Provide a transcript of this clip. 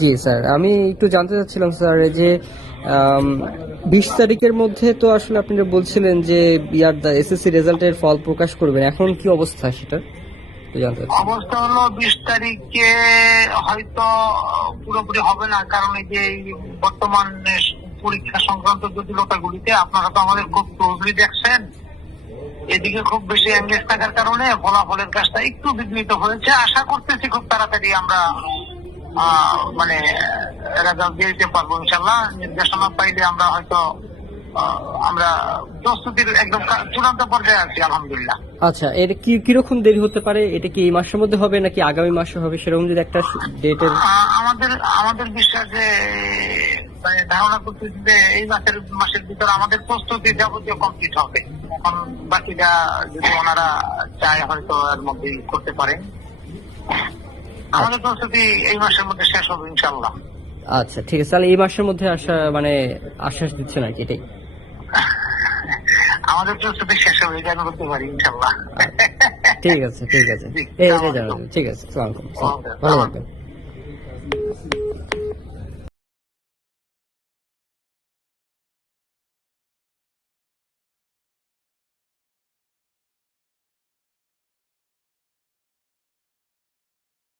জি sir, আমি একটু জানতে চাচ্ছিলাম স্যার, এই যে 20 তারিখের মধ্যে তো আসলে আপনি যে বলছিলেন যে এসএসসি রেজাল্টের ফল প্রকাশ করবেন, এখন কি অবস্থা সেটা একটু জানতে চাচ্ছি। অবস্থা হলো 20 তারিখে হয়তো পুরোপুরি হবে না, কারণ এই যে এই বর্তমান পরীক্ষা সংক্রান্ত জটিলতাগুলিতে আপনারা তো আমাদের খুব ক্লোজলি দেখছেন, এদিকে খুব বেশি এঙ্গেজ থাকার কারণে ফলাফলের কাজটা একটু বিঘ্নিত হয়েছে। আশা করতেছি খুব তাড়াতাড়ি আমরা মানে রেজাল্ট দিয়ে দিতে পারবো ইনশাল্লাহ। নির্দেশনা পাইলে আমরা হয়তো আমরা প্রস্তুতির একদম চূড়ান্ত পর্যায়ে আছি আলহামদুলিল্লাহ। আচ্ছা, এর কি কিরকম দেরি হতে পারে? এটা কি এই মাসের মধ্যে হবে নাকি আগামী মাসে হবে, সেরকম যদি একটা ডেটের। আমাদের আমাদের বিশ্বাস যে মানে ধারণা করতেছি যে এই মাসের ভিতর আমাদের প্রস্তুতি যাবতীয় কমপ্লিট হবে। এখন বাকিটা যদি ওনারা চায় হয়তো এর মধ্যেই করতে পারেন। আমাদের প্রস্তুতি এই মাসের মধ্যে শেষ হবে ইনশাল্লাহ। আচ্ছা ঠিক আছে, তাহলে এই মাসের মধ্যে আসা মানে আশ্বাস দিচ্ছেন আর কি, এটাই। আমাদের প্রস্তুতি শেষ হবে এটা আমি বলতে পারি ইনশাল্লাহ। ঠিক আছে ঠিক আছে, জি, এই আসসালামু জানাবেন। আলাইকুম। ঠিক আছে, আসসালামু আলাইকুম। ওকে, ভালো আসসালামু থাকবেন।